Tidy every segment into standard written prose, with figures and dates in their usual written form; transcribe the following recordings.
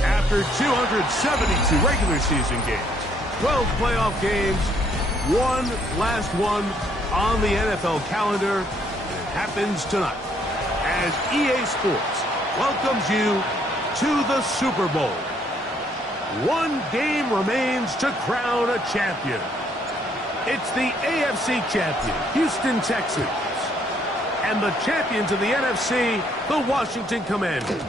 After 272 regular season games, 12 playoff games, one last one on the NFL calendar, and it happens tonight as EA Sports welcomes you to the Super Bowl. One game remains to crown a champion. It's the AFC champion, Houston Texans, and the champions of the NFC, the Washington Commanders.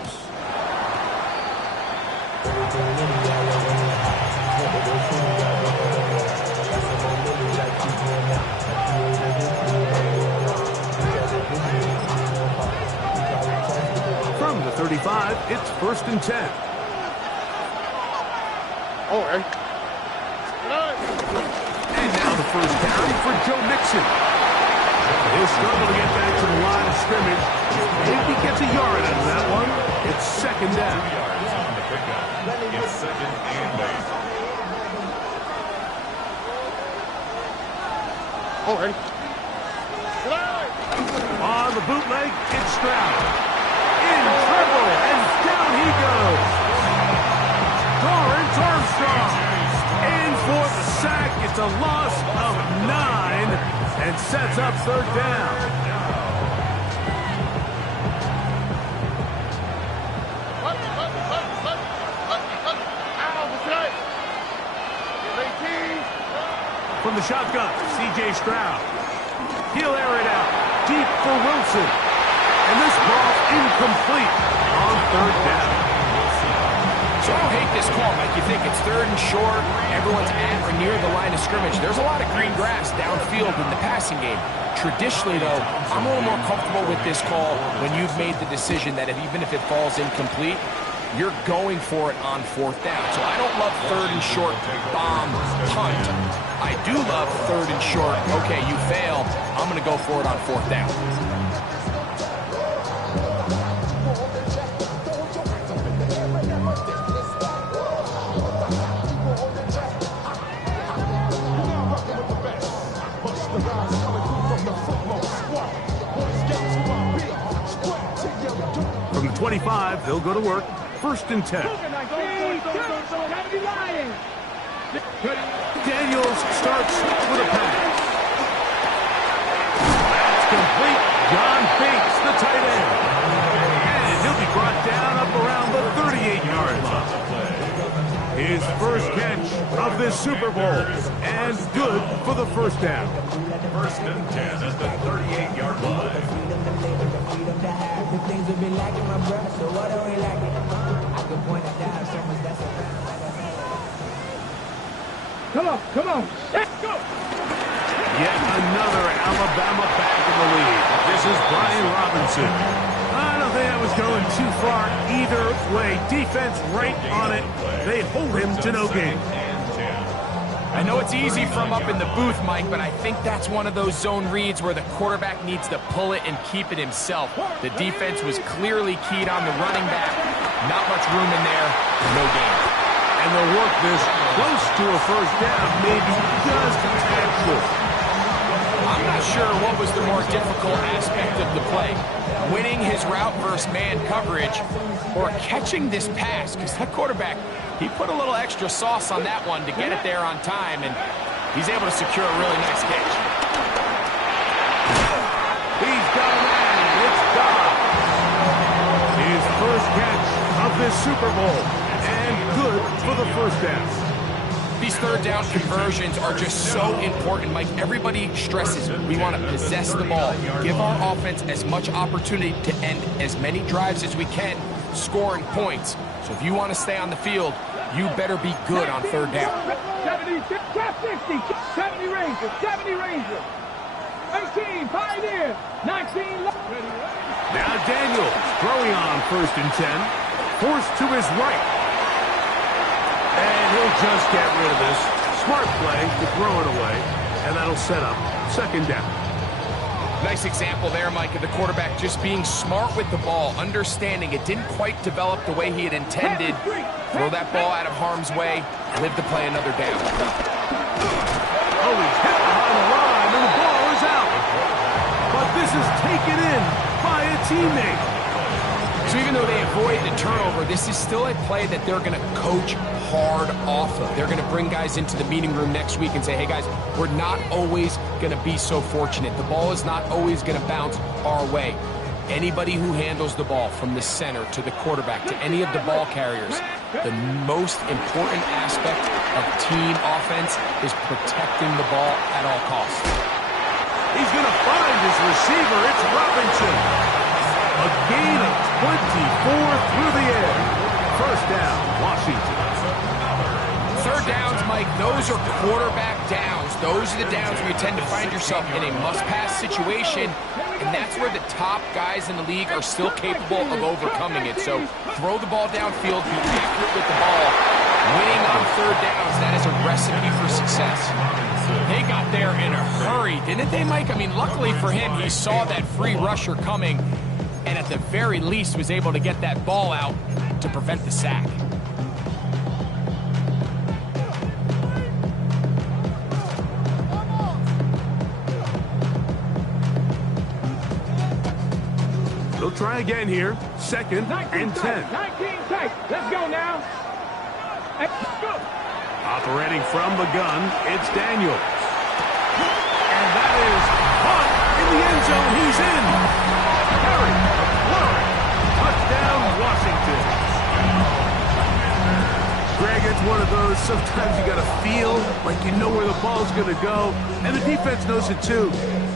From the 35, it's 1st and 10. All right. And now the first down for Joe Mixon. He'll struggle to get back to the line of scrimmage. Maybe gets a yard out of that one. It's 2nd down. It's 2nd and 8. All right. On the bootleg, it's Stroud. In trouble, and down he goes. Dorrance Armstrong in for the sack. It's a loss of 9 and sets up 3rd down. From the shotgun, C.J. Stroud. He'll air it out deep for Wilson. And this ball's incomplete on 3rd down. So I don't hate this call, Mike. You think it's 3rd and short, everyone's at or near the line of scrimmage. There's a lot of green grass downfield in the passing game. Traditionally, though, I'm a little more comfortable with this call when you've made the decision that even if it falls incomplete, you're going for it on 4th down. So I don't love 3rd and short bomb punt. I do love 3rd and short, okay, you fail, I'm going to go for it on 4th down. From the 25, they'll go to work. 1st and 10. Daniels starts with a pass. That's complete. John Bates, the tight end. And he'll be brought down up around the 38-yard line. His first catch of this Super Bowl. And good for the 1st down. 1st and 10 at the 38-yard line. Come on. Let's go. Yet another Alabama back in the lead. This is Brian Robinson. I don't think I was going too far either way. Defense right on it. They hold him to no gain. I know it's easy from up in the booth, Mike, but I think that's one of those zone reads where the quarterback needs to pull it and keep it himself. The defense was clearly keyed on the running back. Not much room in there. No gain. And they'll work this close to a 1st down, maybe just a tad short. I'm not sure what was the more difficult aspect of the play. Winning his route versus man coverage or catching this pass, because that quarterback, he put a little extra sauce on that one to get it there on time, and he's able to secure a really nice catch. He's got a man. It's Dobbs. His first catch of this Super Bowl. And good for the 1st down. These 3rd down conversions are just so important, Mike. Everybody stresses we want to possess the ball, give our offense as much opportunity to end as many drives as we can, scoring points. So if you want to stay on the field, you better be good on 3rd down. 70, 50, 70 Rangers, 70 Rangers. 18, Pioneers, 19. Now Daniels throwing on 1st and 10. Forced to his right. And he'll just get rid of this. Smart play to throw it away. And that'll set up second down. Nice example there, Mike, of the quarterback just being smart with the ball, understanding it didn't quite develop the way he had intended. Throw that ball out of harm's way, live to play another down. Oh, he's hit behind the line, and the ball is out. But this is taken in by a teammate. So even though they avoid the turnover, this is still a play that they're going to coach hard off of. They're going to bring guys into the meeting room next week and say, hey guys, we're not always going to be so fortunate. The ball is not always going to bounce our way. Anybody who handles the ball from the center to the quarterback to any of the ball carriers, the most important aspect of team offense is protecting the ball at all costs. He's going to find his receiver. It's Robinson. A gain of 24 through the air. First down, Washington. Third downs, Mike, those are quarterback downs. Those are the downs where you tend to find yourself in a must-pass situation, and that's where the top guys in the league are still capable of overcoming it. So throw the ball downfield, be accurate with the ball. Winning on third downs, that is a recipe for success. They got there in a hurry, didn't they, Mike? I mean, luckily for him, he saw that free rusher coming, and at the very least was able to get that ball out to prevent the sack. They'll try again here. Second and 10. 19 tight. Let's go now. Go. Operating from the gun, it's Daniels. And that is caught in the end zone. He's in. Harry McLaurin. Touchdown, Washington. Greg, it's one of those, sometimes you got to feel like you know where the ball's going to go. And the defense knows it too.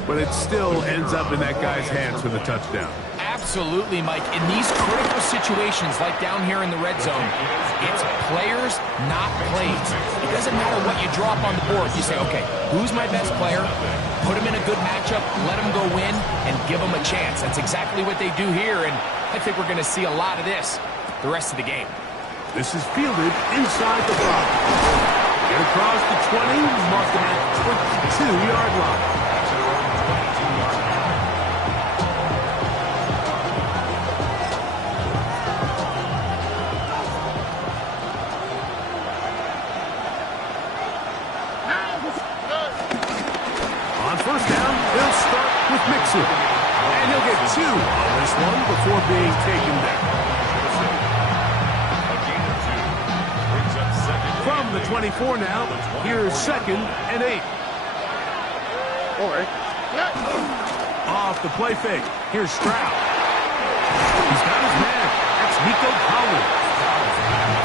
But it still ends up in that guy's hands for the touchdown. Absolutely, Mike. In these critical situations, like down here in the red zone, it's players, not plays. It doesn't matter what you drop on the board. You say, okay, who's my best player? Put him in a good matchup, let him go win, and give him a chance. That's exactly what they do here, and I think we're going to see a lot of this the rest of the game. This is fielded inside the 5. Get across the 20, mark him at 22-yard line. On first down, they'll start with Mixon. And he'll get 2 on this one before being taken down. From the 24 now, here's second and 8. Off the play fake, here's Stroud. He's got his man. That's Nico Collins.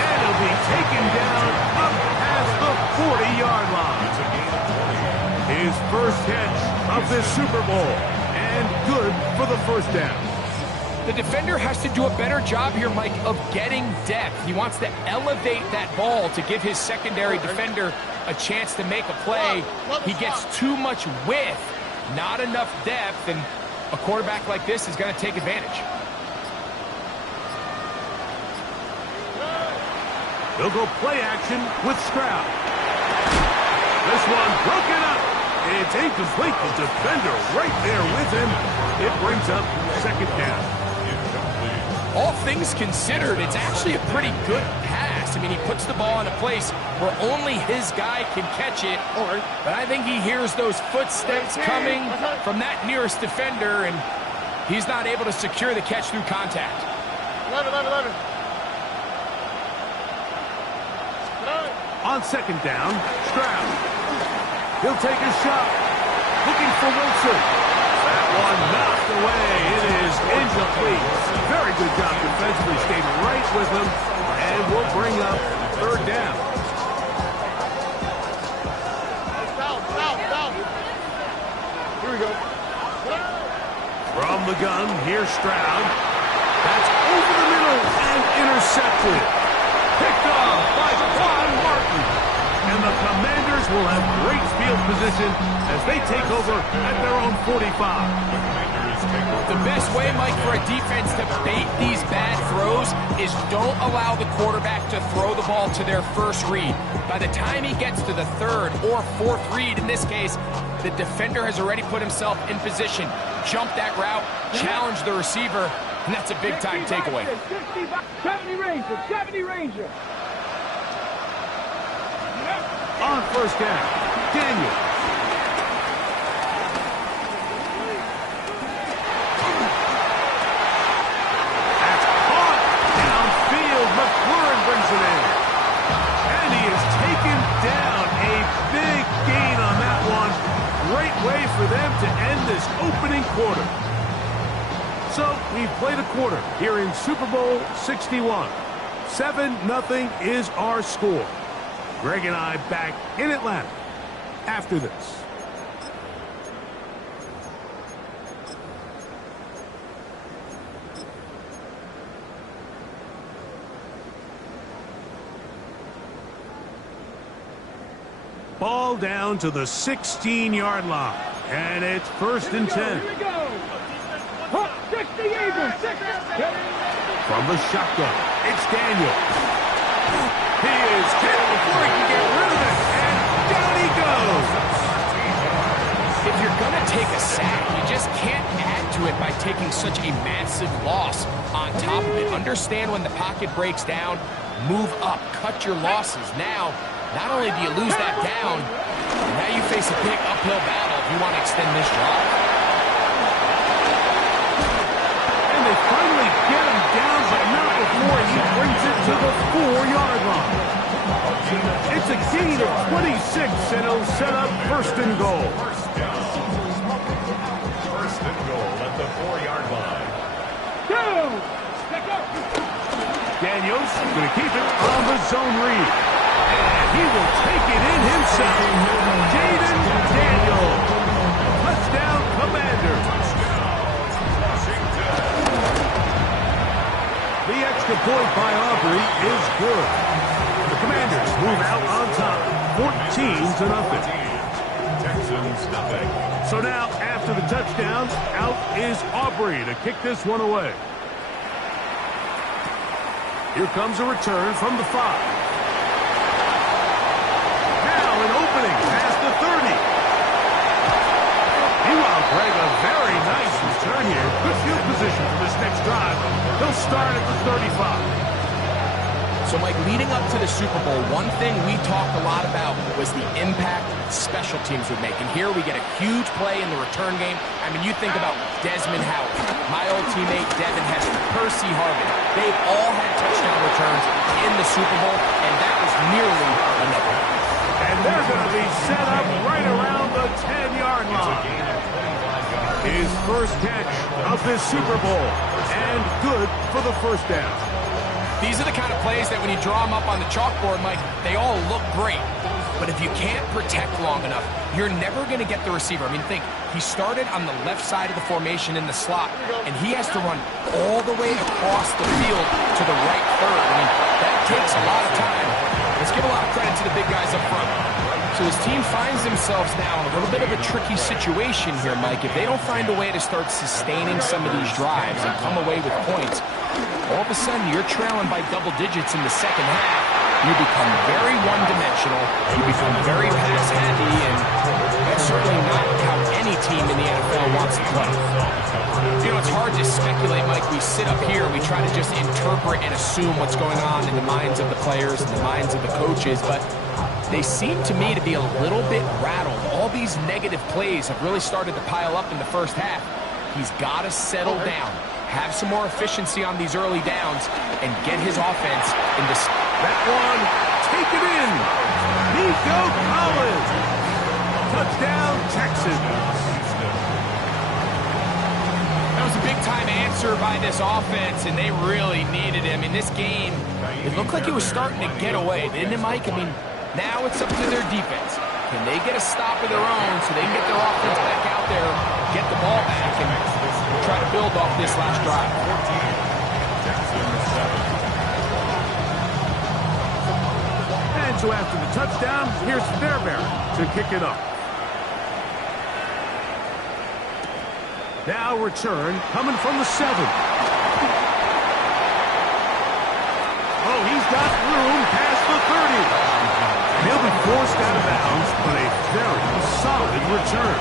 And he'll be taken down up past the 40-yard line. His first catch of this Super Bowl, and good for the first down. The defender has to do a better job here, Mike, of getting depth. He wants to elevate that ball to give his secondary defender a chance to make a play. He gets too much width, not enough depth, and a quarterback like this is going to take advantage. They'll go play action with Stroud. This one broken up. It's incomplete. The defender right there with him. It brings up second down. All things considered, it's actually a pretty good pass. I mean, he puts the ball in a place where only his guy can catch it. But I think he hears those footsteps coming from that nearest defender, and he's not able to secure the catch through contact. On second down, Stroud. He'll take a shot. Looking for Wilson. That one knocked away. It is incomplete. Very good job defensively. Stayed right with him. And we'll bring up third down. Here we go. From the gun, here's Stroud. That's over the middle and intercepted. Picked off by Quan Martin. And the Commanders will have great field position as they take over at their own 45. The best way, Mike, for a defense to bait these bad throws is don't allow the quarterback to throw the ball to their first read. By the time he gets to the third or fourth read, in this case, the defender has already put himself in position, jump that route, challenge the receiver, and that's a big-time takeaway. 70 Ranger, 70 Ranger. On first down, Daniel. That's caught downfield. McLaurin brings it in. And he is taken down. A big gain on that one. Great way for them to end this opening quarter. So we've played a quarter here in Super Bowl 61. 7-0 is our score. Greg and I back in Atlanta after this. Ball down to the 16-yard line, and it's 1st and 10. Here we go. 60 Abrams, 60. From the shotgun, it's Daniel. He is hit before he can get rid of it, and down he goes. If you're going to take a sack, you just can't add to it by taking such a massive loss on top of it. Understand when the pocket breaks down, move up, cut your losses. Now, not only do you lose that down, now you face a big uphill battle if you want to extend this drive. And they finally get him down, but not before he brings it to the 4-yard line. It's a gain of 26, and it'll set up 1st and goal. First and goal at the 4-yard line. Daniels going to keep it on the zone read. And he will take it in himself. Jayden Daniels. Touchdown, Commanders. The extra point by Aubrey is good. The Commanders move out on top, 14-0. Texans nothing. So now, after the touchdown, out is Aubrey to kick this one away. Here comes a return from the 5. Now an opening past the 30. Meanwhile, Greg, a very nice return here. Good field position for this next drive. They'll start at the 35. So, Mike, leading up to the Super Bowl, one thing we talked a lot about was the impact special teams would make. And here we get a huge play in the return game. I mean, you think about Desmond Howard, my old teammate Devin Hester, Percy Harvin. They've all had touchdown returns in the Super Bowl, and that was nearly another. And they're going to be set up right around the 10-yard line. His first catch of this Super Bowl, and good for the 1st down. These are the kind of plays that when you draw them up on the chalkboard, Mike, they all look great. But if you can't protect long enough, you're never going to get the receiver. I mean, think, he started on the left side of the formation in the slot, and he has to run all the way across the field to the right third. I mean, that takes a lot of time. Let's give a lot of credit to the big guys up front. So his team finds themselves now in a little bit of a tricky situation here, Mike. If they don't find a way to start sustaining some of these drives and come away with points, all of a sudden you're trailing by double digits in the second half. You become very one-dimensional. You become very pass-heavy, and that's certainly not how any team in the NFL wants to play. You know, it's hard to speculate, Mike. We sit up here, we try to just interpret and assume what's going on in the minds of the players and the minds of the coaches, but they seem to me to be a little bit rattled. All these negative plays have really started to pile up in the first half. He's got to settle down, have some more efficiency on these early downs, and get his offense into... That one, take it in. Nico Collins. Touchdown, Texans. That was a big-time answer by this offense, and they really needed him. In this game, it looked like it was starting to get away, didn't it, Mike? I mean, now it's up to their defense. Can they get a stop of their own so they can get their offense back out there, get the ball back, and try to build off this last drive? And so after the touchdown, here's Fairbairn to kick it up. Now return coming from the 7. Oh, he's got room past the 30. He'll be forced out of bounds, but a very solid return.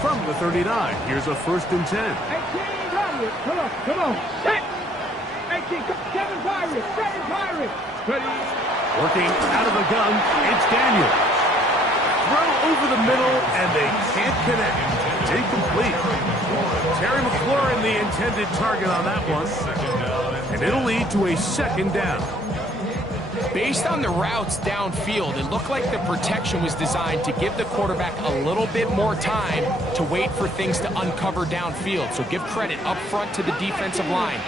From the 39, here's a 1st and 10. 18, come on. Set. 18, Kevin Pirate. Ready. Working out of the gun, it's Daniel. Throw over the middle, and they can't connect. Incomplete. Terry McLaurin, the intended target on that one. And it'll lead to a 2nd down. Based on the routes downfield, it looked like the protection was designed to give the quarterback a little bit more time to wait for things to uncover downfield. So give credit up front to the defensive line.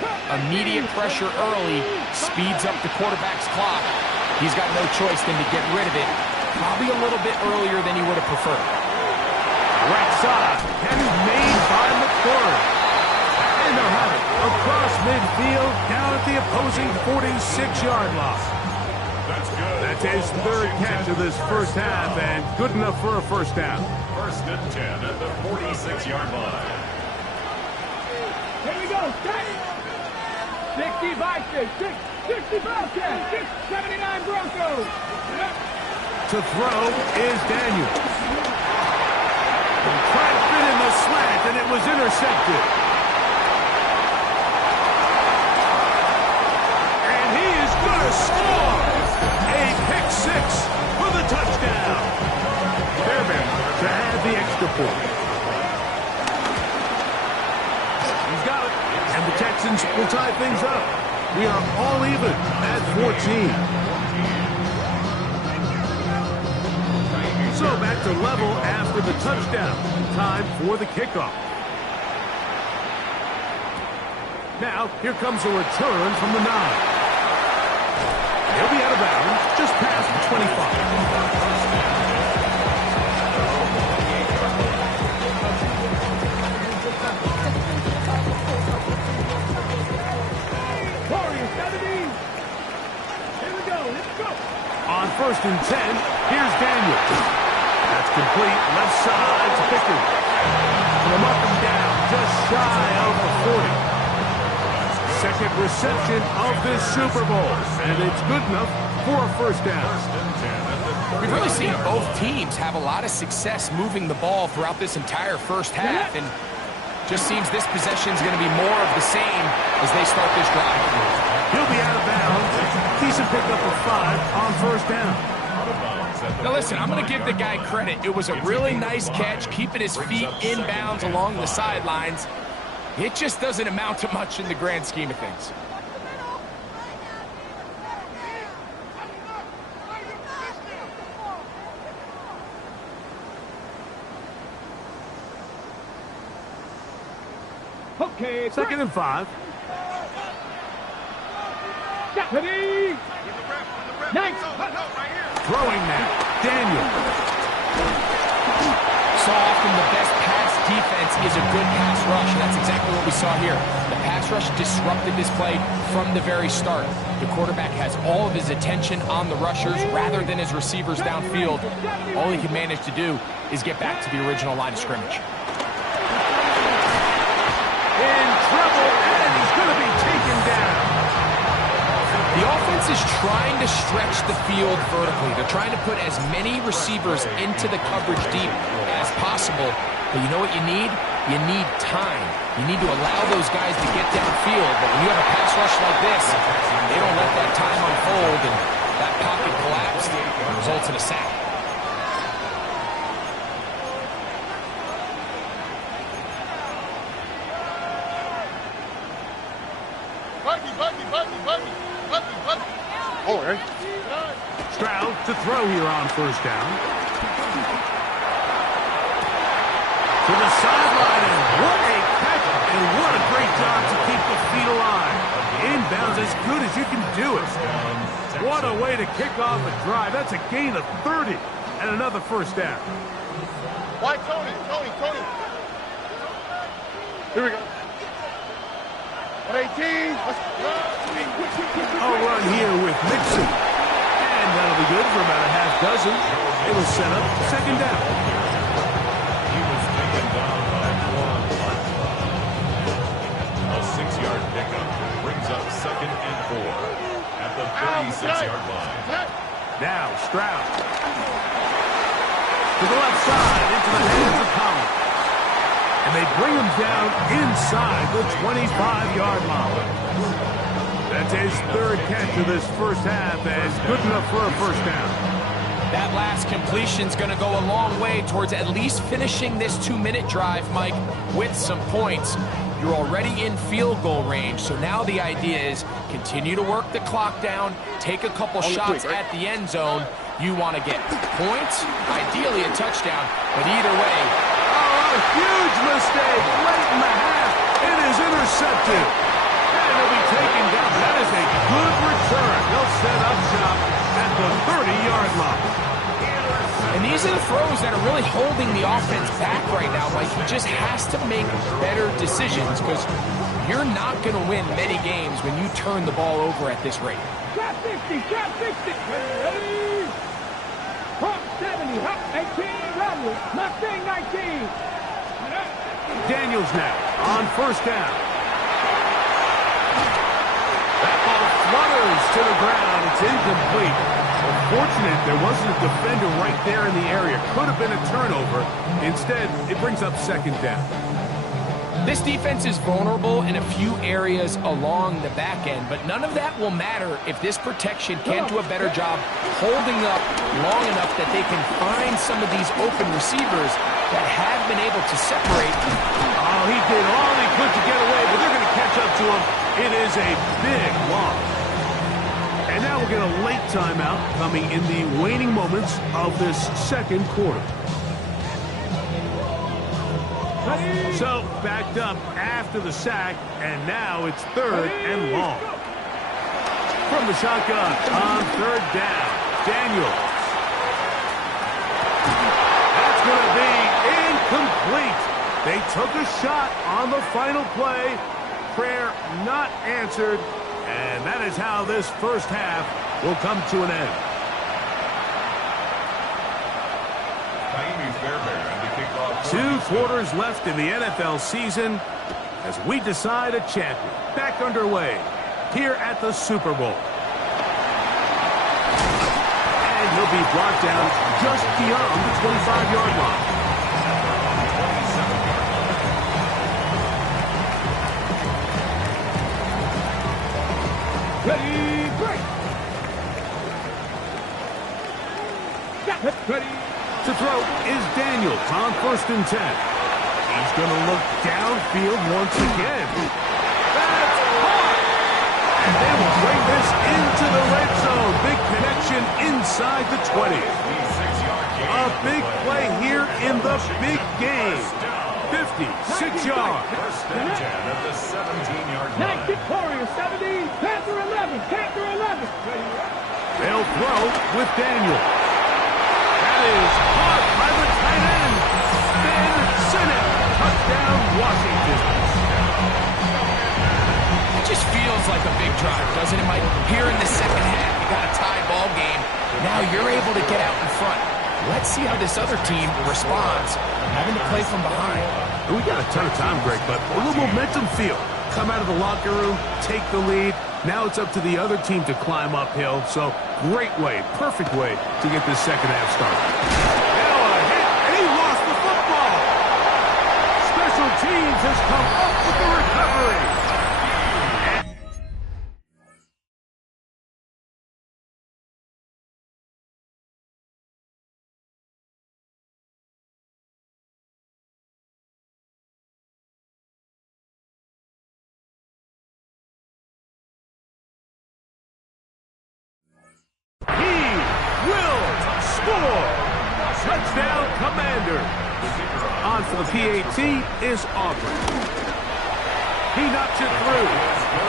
Immediate pressure early speeds up the quarterback's clock. He's got no choice than to get rid of it, probably a little bit earlier than he would have preferred. Right side, and made by McLaurin. And they'll have it across midfield, down at the opposing 46-yard line. That's good. That's his 3rd catch of this 1st half, and good enough for a 1st down. 1st and 10 at the 46-yard line. Here we go. 60 Vikings. 60 Bobcats. 79 Broncos. To throw is Daniel. Trying to fit in the slant, and it was intercepted. And he is going to score. A pick 6 for the touchdown. Fairbairn to add the extra point. He's got it. And the Texans will tie things up. We are all even at 14. So back to level after the touchdown. Time for the kickoff. Now, here comes a return from the 9. He'll be out of bounds just past the 25. On 1st and 10, here's Daniel. That's complete, left side to Pickens. From up and down, just shy of the 40. 2nd reception of this Super Bowl, and it's good enough for a 1st down. We've really seen both teams have a lot of success moving the ball throughout this entire 1st half, and just seems this possession is going to be more of the same as they start this drive. He'll be out of bounds. Decent pickup of 5 on 1st down. Now listen, I'm going to give the guy credit. It was a really nice catch, keeping his feet inbounds along the sidelines. It just doesn't amount to much in the grand scheme of things. Okay, 2nd and 5. Ready. Nice. Throwing now, Daniel. So often the best pass defense is a good pass rush, and that's exactly what we saw here. The pass rush disrupted this play from the very start. The quarterback has all of his attention on the rushers rather than his receivers downfield. All he can manage to do is get back to the original line of scrimmage. In trouble, and he's going to be taken down. The offense is trying to stretch the field vertically. They're trying to put as many receivers into the coverage deep as possible. But you know what you need? You need time. You need to allow those guys to get downfield. But when you have a pass rush like this, they don't let that time unfold, and that pocket collapsed and results in a sack. Stroud to throw here on 1st down. To the sideline, and what a catch, and what a great job to keep the feet alive. Inbounds as good as you can do it. What a way to kick off a drive. That's a gain of 30 and another 1st down. Why, Tony? Here we go. 18. A run here with Mixon. And that'll be good for about a half dozen. It'll set up second down. He was taken down by one. A 6-yard pickup brings up 2nd and 4 at the 36-yard line. Now Stroud. To the left side, into the hands of Collins. And they bring him down inside the 25-yard line. That's his 3rd catch of this first half, and good enough for a first down. That last completion's going to go a long way towards at least finishing this 2-minute drive, Mike, with some points. You're already in field goal range, so now the idea is continue to work the clock down, take a couple shots at the end zone. You want to get points, ideally a touchdown, but either way. Oh, a huge mistake late in the half. It is intercepted. And it'll be taken down. That is a good return. They'll set up shop at the 30-yard line. And these are the throws that are really holding the offense back right now. Like, he just has to make better decisions because you're not going to win many games when you turn the ball over at this rate. Trap 60, trap 60. Ready? Hop 70, hop 18, Romney, Mustang 19. Daniels now on first down. That ball flutters to the ground. It's incomplete. Unfortunate there wasn't a defender right there in the area. Could have been a turnover. Instead, it brings up second down. This defense is vulnerable in a few areas along the back end, but none of that will matter if this protection can't do a better job holding up long enough that they can find some of these open receivers that have been able to separate. Oh, he did all he could to get away, but they're going to catch up to him. It is a big loss. And now we'll get a late timeout coming in the waning moments of this second quarter. So, backed up after the sack, and now it's 3rd and long. From the shotgun on 3rd down, Daniels. That's going to be incomplete. They took a shot on the final play. Prayer not answered, and that is how this first half will come to an end. Naimi Fairbairn to kick off. 2 quarters left in the NFL season as we decide a champion. Back underway here at the Super Bowl. And he'll be brought down just beyond the 25-yard line. Ready, break. Ready. To throw is Daniels on 1st and 10. He's going to look downfield once again. That's hard. And they will bring this into the red zone. Big connection inside the 20. A big play here in the big game. 56 yards. First and 10 at the 17-yard line. 19 Warriors, 17, Panther 11, Panther 11. They'll throw with Daniels. That is caught by the tight end. Ben Sinnott. Touchdown, Washington. It just feels like a big drive, doesn't it, Mike? Here in the second half, you got a tie ball game. Now you're able to get out in front. Let's see how this other team responds, having to play from behind. We got a ton of time, Greg, but a little momentum feel. Come out of the locker room, take the lead. Now it's up to the other team to climb uphill. So great way, perfect way to get this second half started. Now a hit, and he lost the football. Special teams has come up with the recovery. Touchdown, Commander. On for the PAT is Aubrey. He knocks it through,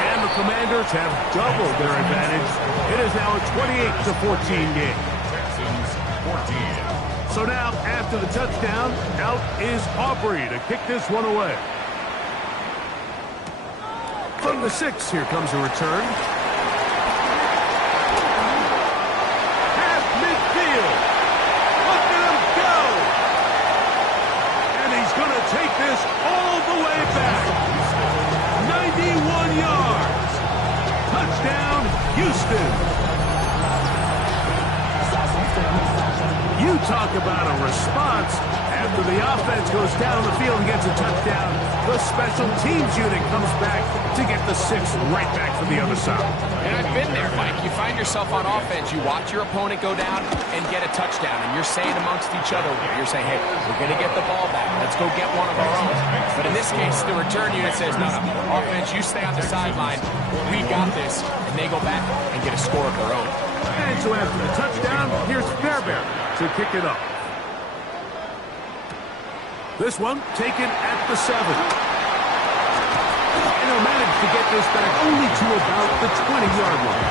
and the Commanders have doubled their advantage. It is now a 28-14 game. Texans 14. So now, after the touchdown, out is Aubrey to kick this one away. From the 6, here comes a return. the way back. 91 yards. Touchdown, Houston. You talk about a response. After the offense goes down the field and gets a touchdown, the special teams unit comes back to get the 6 right back from the other side. And I've been there, Mike. You find yourself on offense, you watch your opponent go down and get a touchdown, and you're saying amongst each other, you're saying, hey, we're going to get the ball back. Let's go get one of our own. But in this case, the return unit says, no, offense, you stay on the sideline. We got this. And they go back and get a score of their own. And so after the touchdown, here's Fairbairn to kick it off. This one taken at the 7. And he'll manage to get this back only to about the 20-yard line.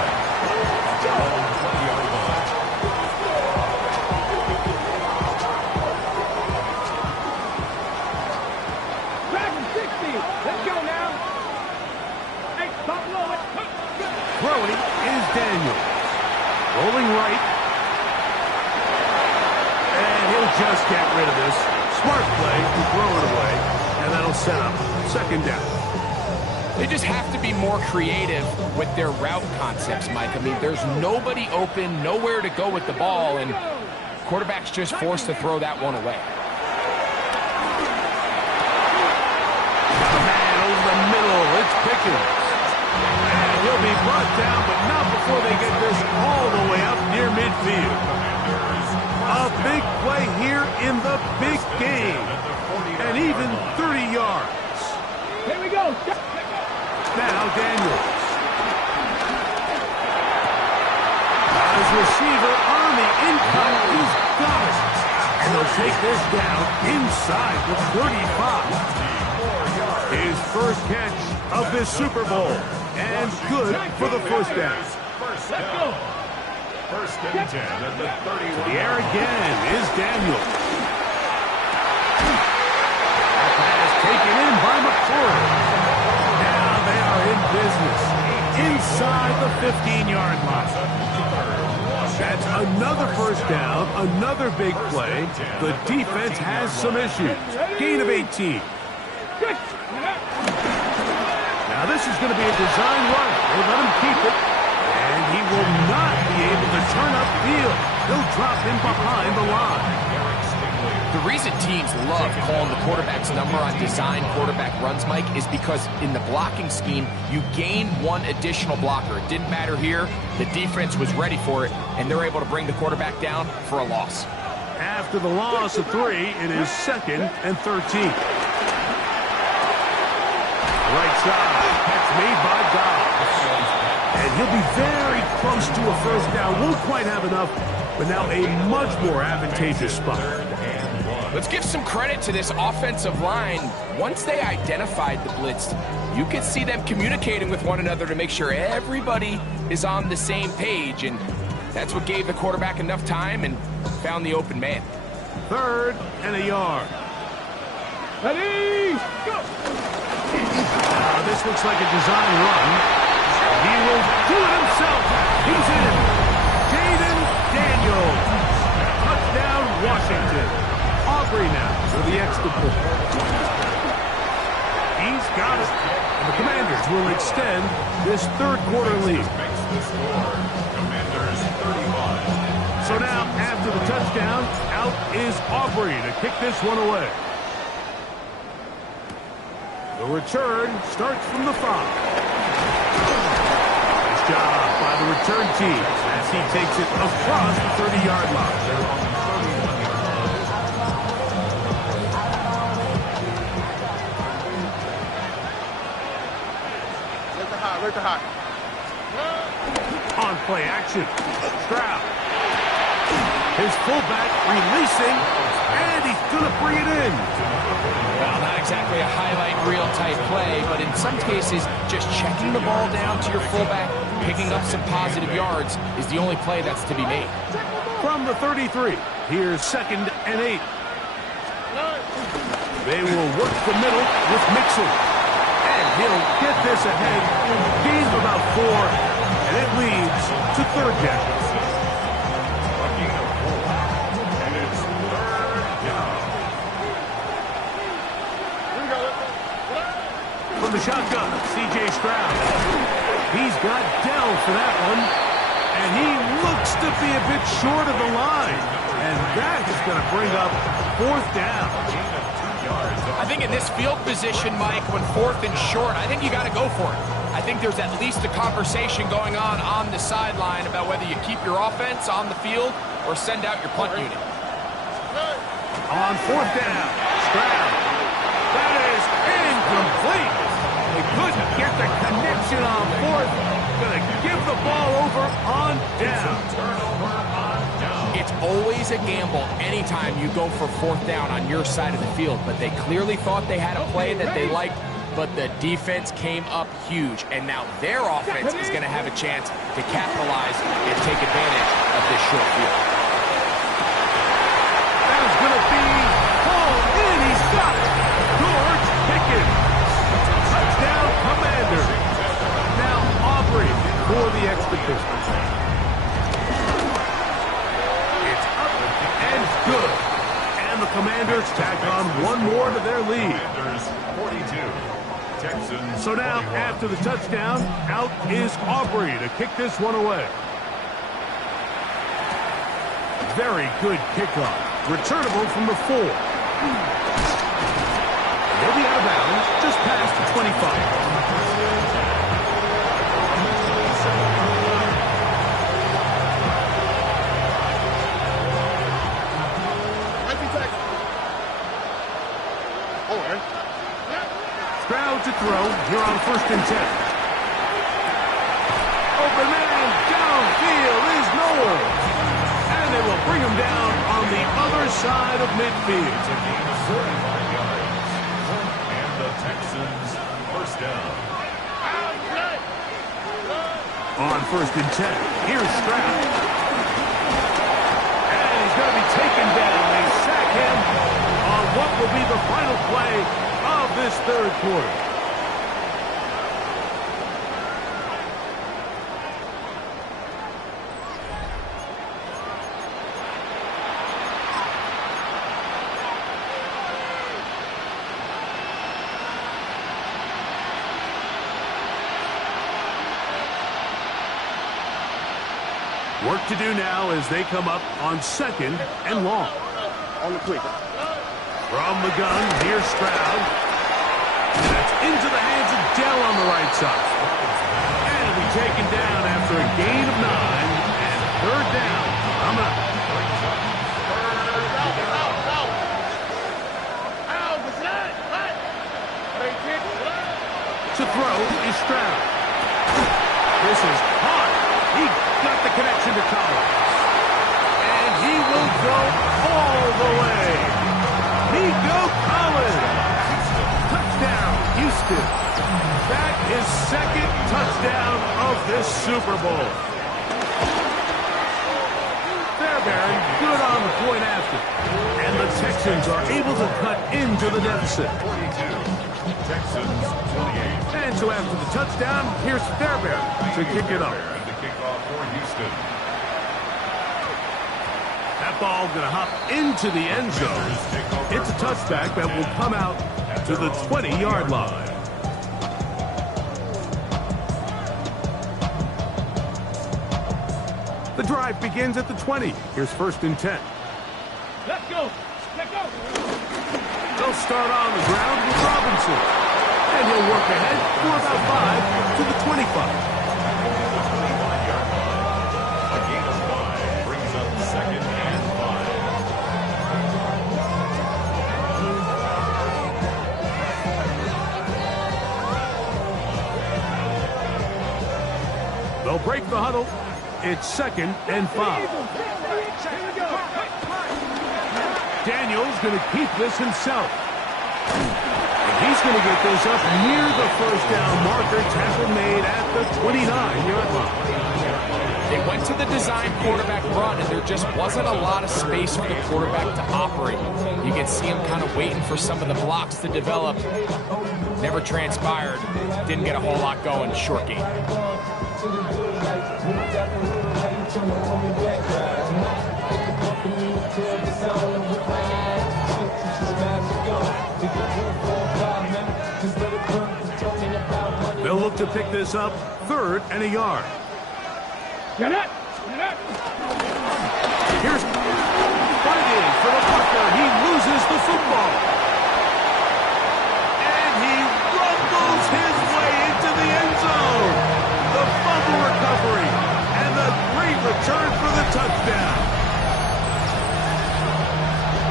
Dragon 60. Let's go now. Hey, stop low. Throwing is Daniel. Rolling right. And he'll just get rid of this. Smart play to throw it away. And that'll set up 2nd down. They just have to be more creative with their route concepts, Mike. I mean, there's nobody open, nowhere to go with the ball, and quarterback's just forced to throw that one away. Man, over the middle, it's Pickens. And he'll be brought down, but not before they get this all the way up near midfield. A big play here in the big game. And even 30 yards. Here we go. Now Daniels. His receiver on the income. He's got it. And they'll take this down inside the 35. His first catch of this Super Bowl. And good for the first down. Let's go. 1st and 10 at the 31. The air again is Daniel. That pass taken in by McCoy. Now they are in business inside the 15-yard line. That's another first down, another big play. The defense has some issues. Gain of 18. Now this is going to be a design run. They let him keep it. And he will not be able to turn upfield. They'll drop him behind the line. The reason teams love calling the quarterback's number on design quarterback runs, Mike, is because in the blocking scheme, you gain one additional blocker. It didn't matter here. The defense was ready for it, and they're able to bring the quarterback down for a loss. After the loss of 3, it is 2nd and 13. Right side, catch made by Goff. And he'll be very close to a first down. Won't quite have enough, but now a much more advantageous spot. Let's give some credit to this offensive line. Once they identified the blitz, you could see them communicating with one another to make sure everybody is on the same page, and that's what gave the quarterback enough time and found the open man. 3rd and a yard. Ready, go! This looks like a design run. He will do it himself. He's in. Jaden Daniels. Touchdown, Washington. Aubrey now for the extra point. He's got it. And the Commanders will extend this 3rd quarter lead. Makes the score. Commanders 35. So now, after the touchdown, out is Aubrey to kick this one away. The return starts from the 5. Nice job by the return team as he takes it across the 30-yard line. Right to high. On play action. Stroud. His fullback releasing, and he's going to bring it in. Well, not exactly a highlight reel type play, but in some cases, just checking the ball down to your fullback, picking up some positive yards is the only play that's to be made. From the 33, here's 2nd and 8. They will work the middle with Mixon. And he'll get this ahead. Gain of about 4, and it leads to 3rd down. And it's 3rd down. Here we go. from the shotgun, C.J. Stroud. He's got Dell for that one. And he looks to be a bit short of the line. And that is going to bring up 4th down. I think in this field position, Mike, when 4th and short, I think you got to go for it. I think there's at least a conversation going on the sideline about whether you keep your offense on the field or send out your punt unit. On 4th down, Stroud. That is incomplete. They couldn't get the connection on 4th. Going to give the ball over on down. It's always a gamble anytime you go for 4th down on your side of the field, but they clearly thought they had a play that they liked, but the defense came up huge, and now their offense is going to have a chance to capitalize and take advantage of this short field. That is going to be hauled in. He's got it. George Pickens. Touchdown, Commander. Now Aubrey for the Expedition. It's up and good. And the Commanders tack on one more to their lead. Commanders 42. Texans. So now, 21. after the touchdown, out is Aubrey to kick this one away. Very good kickoff. Returnable from the 4. They'll be out of bounds just past the 25. Stroud to throw here on 1st and 10. Open man downfield is Noel. And they will bring him down on the other side of midfield. It's a gain of 45 yards. And the Texans 1st down. On 1st and 10, here's Stroud. And he's going to be taken down. They sack him on what will be the final play of this 3rd quarter. Work to do now as they come up on 2nd and long. On the quick. From the gun, here's Stroud. And that's into the hands of Dell on the right side. And it'll be taken down after a gain of 9 and 3rd down. Coming up. To throw is Stroud. This is hot. He got the connection to Collins. And he will go all the way. Nico Collins. Touchdown, Houston. That is 2nd touchdown of this Super Bowl. Fairbairn good on the point after. And the Texans are able to cut into the deficit. 42. Texans 28. And so after the touchdown, here's Fairbairn to kick it up. And the kickoff for Houston. That ball going to hop into the end zone. It's a touchback that will come out to the 20-yard line. The drive begins at the 20. Here's 1st and 10. Let's go. Let's go. They'll start on the ground with Robinson. And he'll work ahead for about 5 to the 25. A gain of 5 brings up 2nd and 5. They'll break the huddle. It's 2nd and 5. Daniels going to keep this himself. And he's going to get this up near the 1st down marker. Tackle made at the 29-yard line. They went to the design quarterback run, and there just wasn't a lot of space for the quarterback to operate. You can see him kind of waiting for some of the blocks to develop. Never transpired. Didn't get a whole lot going. Short game. They'll look to pick this up 3rd and a yard. Get it! Get it! Here's fighting for the Bucker. He loses the football. And he rumbles his way into the end zone. The fumble recovery and the great return for the touchdown.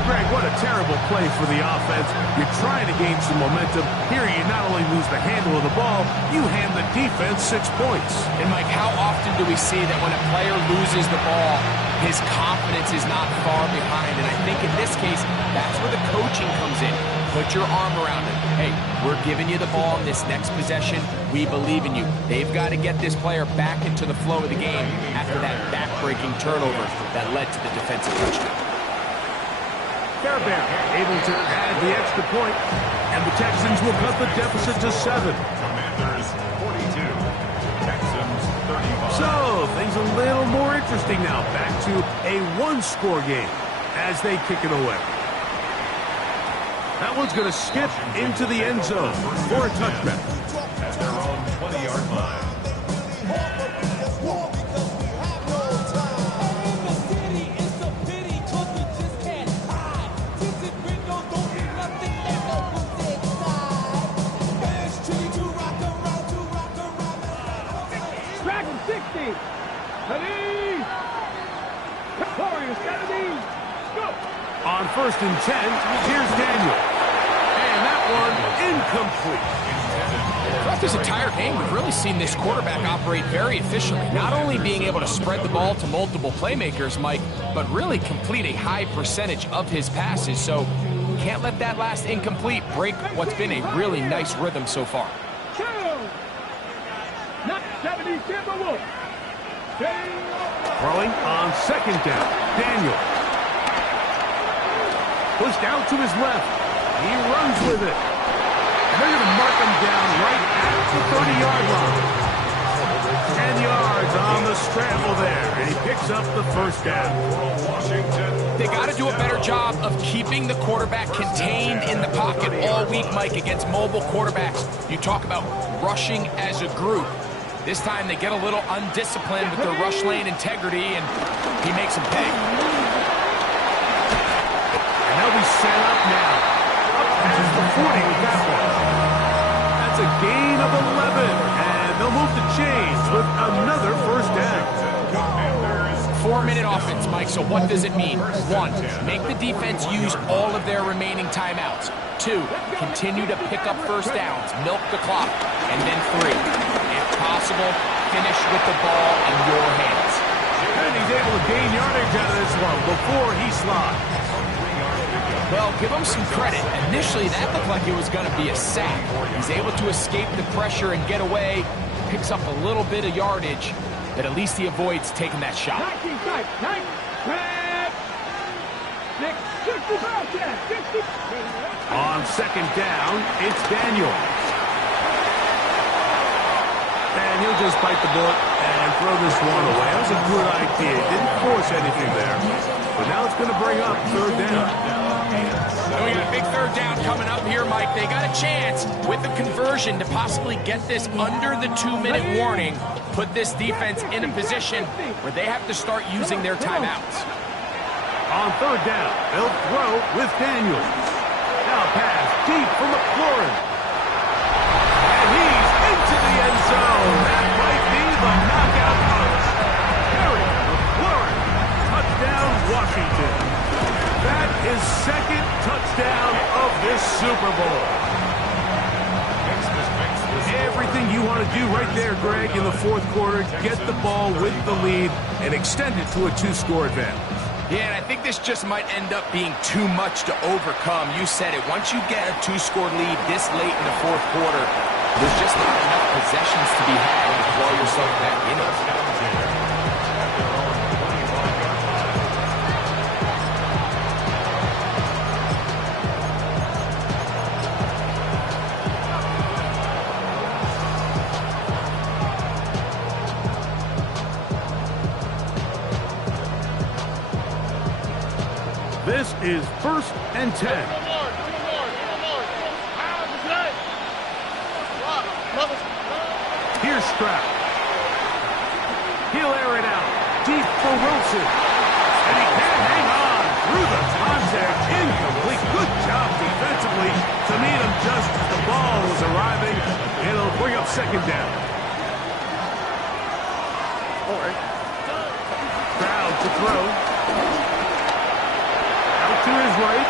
Greg, what a terrible play for the offense. You're trying to gain some momentum. Here you not only lose the handle of the ball, you hand the defense 6 points. And Mike, how often do we see that when a player loses the ball, his confidence is not far behind? And I think in this case, that's where the coaching comes in. Put your arm around him. Hey, we're giving you the ball in this next possession. We believe in you. They've got to get this player back into the flow of the game after that back-breaking turnover that led to the defensive touchdown. Fairbairn able to add the extra point, and the Texans will cut the deficit to 7. Commanders 42, Texans 35. So, things a little more interesting now. Back to a 1-score game as they kick it away. That one's going to skip into the end zone for a touchback. At their own 20-yard line. Dragon 60. Ready? Warriors, ready? Go. On 1st and 10, here's Daniel. And that one incomplete. Throughout this entire game, we've really seen this quarterback operate very efficiently. Not only being able to spread the ball to multiple playmakers, Mike, but really complete a high percentage of his passes. So can't let that last incomplete break what's been a really nice rhythm so far. 2. Not 70 Timberwolves. Throwing on 2nd down, Daniel. Pushed out to his left. He runs with it. And they're going to mark him down right at the 30-yard line. 10 yards on the scramble there, and he picks up the 1st down. They got to do a better job of keeping the quarterback contained in the pocket all week, Mike, against mobile quarterbacks. You talk about rushing as a group. This time they get a little undisciplined with their rush lane integrity, and he makes them pay. And they'll be set up now. Up past the 40 with that one. That's a gain of 11, and they'll move the chains with another 1st down. 4-minute offense, Mike, so what does it mean? 1, make the defense use all of their remaining timeouts. 2, continue to pick up 1st downs, milk the clock. And then 3, if possible, finish with the ball in your hands. And he's able to gain yardage out of this one before he slides. Well, give him some credit. Initially, that looked like it was going to be a sack. He's able to escape the pressure and get away, picks up a little bit of yardage, but at least he avoids taking that shot. 19, 60. On 2nd down, it's Daniel. And he'll just bite the bullet and throw this one away. That was a good idea. Didn't force anything there. But now it's going to bring up 3rd down. So we got a big 3rd down coming up here, Mike. They got a chance with the conversion to possibly get this under the 2-minute warning, put this defense in a position where they have to start using their timeouts. On 3rd down, they'll throw with Daniel. Now pass deep for McLaurin. And he's into the end zone. That might be the knockout punch. Terry McLaurin, touchdown Washington. That is 2nd touchdown of this Super Bowl. Everything you want to do right there, Greg, in the 4th quarter, get the ball with the lead and extend it to a 2-score advantage. Yeah, and I think this just might end up being too much to overcome. You said it. Once you get a 2-score lead this late in the 4th quarter, there's just not enough possessions to be had to claw yourself back in it. This is 1st and 10. Here's Stroud. He'll air it out. Deep for Wilson. And he can't hang on through the contact. Incomplete. Good job defensively to meet him just as the ball was arriving. It'll bring up second down. Stroud to throw. Out to his right.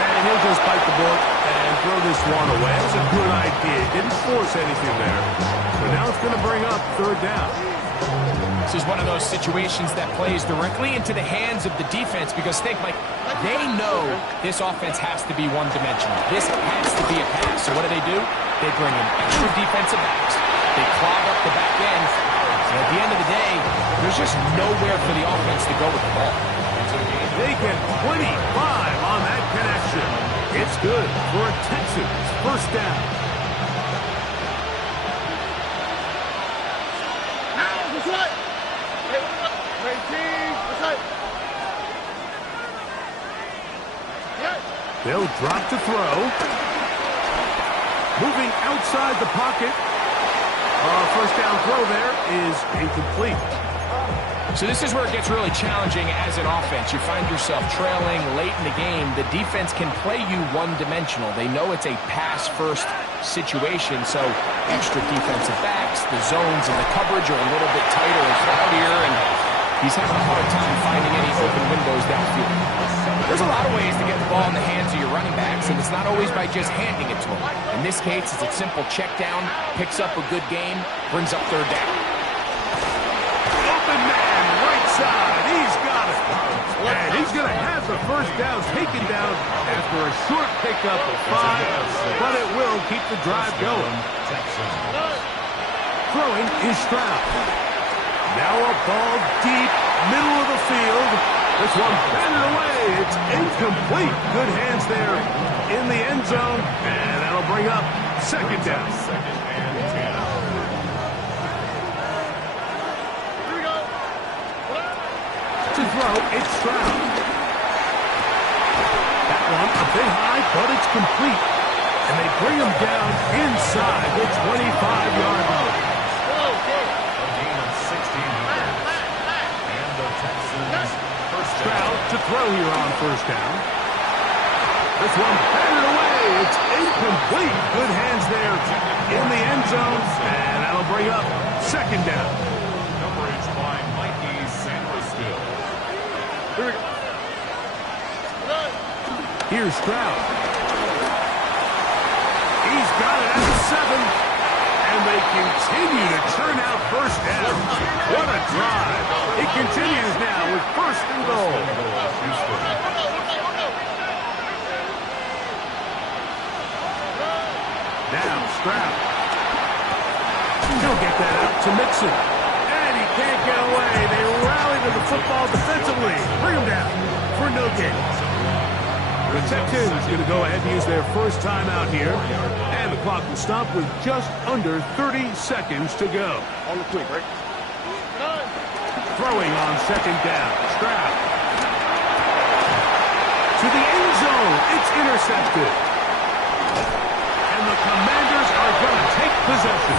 And he'll just bite the bullet and throw this one away. It's a good idea. Didn't force anything there. But now it's going to bring up third down. This is one of those situations that plays directly into the hands of the defense because think, Mike, they know this offense has to be one-dimensional. This has to be a pass. So what do? They bring in extra defensive backs. They clog up the back end. And at the end of the day, there's just nowhere for the offense to go with the ball. They get 25 on that connection. It's good for a Texans first down. They'll drop to throw. Moving outside the pocket. First down throw there is incomplete. So this is where it gets really challenging as an offense. You find yourself trailing late in the game. The defense can play you one-dimensional. They know it's a pass-first situation, so extra defensive backs, the zones and the coverage are a little bit tighter and cloudier, and he's having a hard time finding any open windows downfield. There's a lot of ways to get the ball in the hands of your running backs, and it's not always by just handing it to them. In this case, it's a simple check down, picks up a good game, brings up third down. Open man, right side, he's got it. And he's going to have the first down taken down after a short pickup of 5, but it will keep the drive going. Throwing is Stroud. Now a ball deep, middle of the field. This one batted away. It's incomplete. Good hands there in the end zone, and that'll bring up second down. Second and 10. To throw, it's Stroud. That one a bit high, but it's complete. And they bring him down inside the 25-yard line. A gain of 16 yards. And the Texans first down. Stroud to throw here on first down. This one batted away. It's incomplete. Good hands there in the end zone. And that'll bring up second down. Coverage by Mikey Sandersville. Here's Stroud. He's got it at the 7. And they continue to churn out first down. What a drive. It continues now with first and goal. Now Stroud. He'll get that out to Mixon. And he can't get away. They rally to the football defensively. Bring him down for no gain. The Texans going to go ahead and use their first timeout here. And the clock will stop with just under 30 seconds to go. On the quick, right? Throwing on second down. Stroud. To the end zone. It's intercepted. And the Commanders are going to take possession.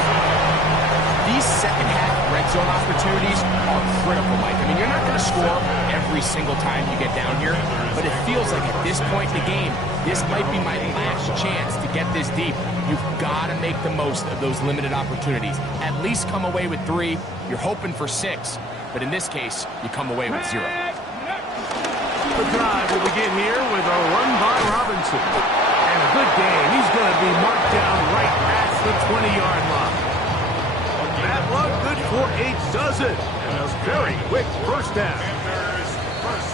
These second-half red zone opportunities are critical, Mike. I mean, you're not going to score every single time you get down here, but it feels like at this point in the game, this might be my last chance to get this deep. You've got to make the most of those limited opportunities. At least come away with 3. You're hoping for 6, but in this case, you come away with 0. The drive will begin here with a run by Robinson. And a good game. He's going to be marked down right at the 20-yard line. That one good for 8 dozen. And a very quick first down.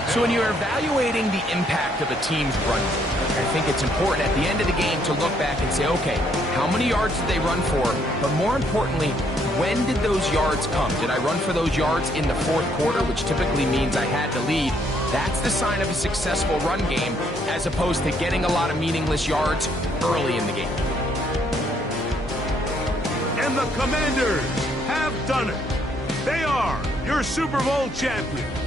So when you're evaluating the impact of a team's run, I think it's important at the end of the game to look back and say, okay, how many yards did they run for? But more importantly, when did those yards come? Did I run for those yards in the fourth quarter, which typically means I had the lead? That's the sign of a successful run game, as opposed to getting a lot of meaningless yards early in the game. And the Commanders have done it. They are your Super Bowl champions.